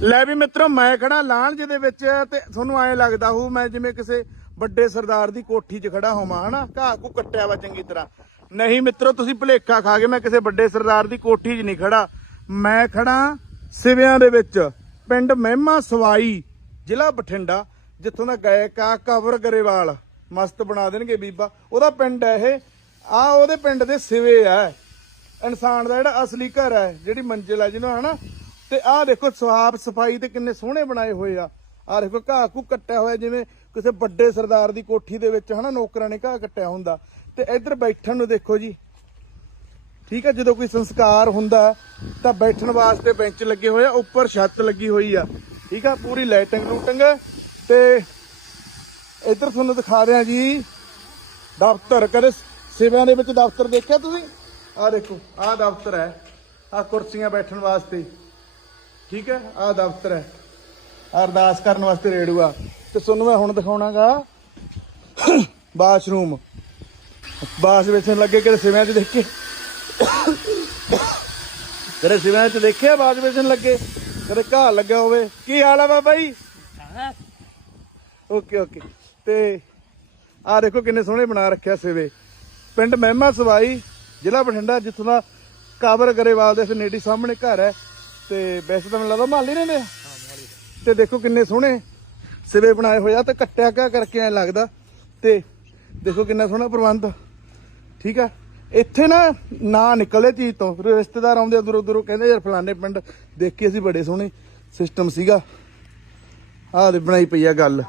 ਲੈ ਵੀ ਮਿੱਤਰੋ, ਮੈਂ ਖੜਾ ਲਾਂਝ ਦੇ ਵਿੱਚ ਤੇ ਤੁਹਾਨੂੰ ਐਂ ਲੱਗਦਾ ਹੋਊ, ਮੈਂ ਜਿਵੇਂ ਕਿਸੇ ਵੱਡੇ ਸਰਦਾਰ ਦੀ ਕੋਠੀ 'ਚ ਖੜਾ ਹੋਵਾਂ, ਹਨਾ? ਘਾਹ ਕੋ ਕੱਟਿਆ ਵਾ ਚੰਗੀ ਤਰ੍ਹਾਂ। ਨਹੀਂ ਮਿੱਤਰੋ, ਤੁਸੀਂ ਭੁਲੇਖਾ ਖਾ ਗਏ ਮੈਂ ਕਿਸੇ ਵੱਡੇ ਸਰਦਾਰ ਦੀ ਕੋਠੀ 'ਚ ਨਹੀਂ ਖੜਾ। ਮੈਂ ਖੜਾ ਸਿਵਿਆਂ ਦੇ ਵਿੱਚ, ਪਿੰਡ ਮਹਿਮਾ ਸਵਾਈ, ਜ਼ਿਲ੍ਹਾ ਬਠਿੰਡਾ, ਜਿੱਥੋਂ ਦਾ ਗਾਇਕ ਆ, ਕਵਰ ਗਰੇਵਾਲ। ਮਸਤ ਬਣਾ ਦੇਣਗੇ ਬੀਬਾ। ਉਹਦਾ ਪਿੰਡ ਹੈ ਇਹ। ਆ ਉਹਦੇ ਪਿੰਡ ਦੇ ਸਿਵੇ ਆ। ਇਨਸਾਨ ਦਾ ਜਿਹੜਾ ਅਸਲੀ ਘਰ ਹੈ ਜਿਹੜੀ ਮੰਜ਼ਿਲ ਹੈ ਜਿਹਨੂੰ, ਹਨਾ? ਤੇ ਆਹ ਦੇਖੋ ਸਾਫ਼ ਸਫ਼ਾਈ ਤੇ ਕਿੰਨੇ ਸੋਹਣੇ ਬਣਾਏ ਹੋਏ ਆ। ਆਹ ਦੇਖੋ ਘਾਹ ਘੂ ਕੱਟਿਆ ਹੋਇਆ ਜਿਵੇਂ ਕਿਸੇ ਵੱਡੇ ਸਰਦਾਰ ਦੀ ਕੋਠੀ ਦੇ ਵਿੱਚ ਹਨਾ ਨੌਕਰਾਂ ਨੇ ਘਾਹ ਕੱਟਿਆ ਹੁੰਦਾ। ਤੇ ਇੱਧਰ ਬੈਠਣ ਨੂੰ ਦੇਖੋ ਜੀ। ਠੀਕ ਹੈ ਜਦੋਂ ਕੋਈ ਸੰਸਕਾਰ ਹੁੰਦਾ ਤਾਂ ਬੈਠਣ ਵਾਸਤੇ ਬੈਂਚ ਲੱਗੇ ਹੋਏ ਆ, ਉੱਪਰ ਛੱਤ ਲੱਗੀ ਹੋਈ ਆ। ਠੀਕ ਆ, ਪੂਰੀ ਲਾਈਟਿੰਗ ਲੂਟਿੰਗ। ਤੇ ਇੱਧਰ ਤੁਹਾਨੂੰ ਦਿਖਾ ਰਿਹਾ ਜੀ, ਦਫ਼ਤਰ। ਕਦੇ ਸਿਵਿਆਂ ਦੇ ਵਿੱਚ ਦਫ਼ਤਰ ਦੇਖਿਆ ਤੁਸੀਂ? ਆਹ ਦੇਖੋ, ਆਹ ਦਫ਼ਤਰ ਹੈ। ਆਹ ਕੁਰਸੀਆਂ ਬੈਠਣ ਵਾਸਤੇ। ਠੀਕ ਹੈ? ਆਹ ਦਫ਼ਤਰ ਹੈ। ਅਰਦਾਸ ਕਰਨ ਵਾਸਤੇ ਰੇੜੂ ਤੇ ਤੁਹਾਨੂੰ ਮੈਂ ਹੁਣ ਦਿਖਾਉਣਾਗਾ ਬਾਥਰੂਮ। ਬਾਸ ਵਿੱਚ ਲੱਗੇ ਕਿਤੇ ਸਿਵਿਆਂ 'ਚ ਦੇਖੇ? ਕਦੇ ਸਿਵਿਆਂ 'ਚ ਦੇਖਿਆ ਬਾਸ ਵਿੱਚ ਲੱਗੇ? ਕਦੇ ਘਾਹ ਲੱਗਾ ਹੋਵੇ? ਕੀ ਹਾਲ ਆ ਬਾਬਾ ਜੀ? Okay okay. ਤੇ ਆਹ ਦੇਖੋ ਕਿੰਨੇ ਸੋਹਣੇ ਬਣਾ ਰੱਖਿਆ ਸਿਵੇ। ਪਿੰਡ ਮਹਿਮਾ ਸਵਾਈ, ਜ਼ਿਲ੍ਹਾ ਬਠਿੰਡਾ, ਜਿੱਥੋਂ ਦਾ ਕਾਬਰ ਗਰੇਵਾਲ ਦੇ ਨੇੜੇ ਸਾਹਮਣੇ ਘਰ ਹੈ। ਤੇ ਵੈਸੇ ਤਾਂ ਮੈਨੂੰ ਲੱਗਦਾ ਮਾਲੀ ਨੇ ਨੇ ਤੇ ਦੇਖੋ ਕਿੰਨੇ ਸੋਹਣੇ ਸਿਵੇ ਬਣਾਏ ਹੋਏ ਆ ਤੇ ਕੱਟਿਆ ਕਿਆ ਕਰਕੇ ਐ ਲੱਗਦਾ। ਤੇ ਦੇਖੋ ਕਿੰਨਾ ਸੋਹਣਾ ਪ੍ਰਬੰਧ। ਠੀਕ ਆ? ਇੱਥੇ ਨਾ ਨਾ ਨਿਕਲੇ ਚੀਜ਼ ਤੋਂ। ਫਿਰ ਰਿਸ਼ਤੇਦਾਰ ਆਉਂਦੇ ਦੂਰੋਂ ਦੂਰੋਂ, ਕਹਿੰਦੇ ਯਾਰ ਫਲਾਣੇ ਪਿੰਡ ਦੇਖ ਕੇ ਅਸੀਂ ਬੜੇ ਸੋਹਣੇ ਸਿਸਟਮ ਸੀਗਾ। ਆਹ ਦੇ ਬਣਾਈ ਪਈ ਆ ਗੱਲ।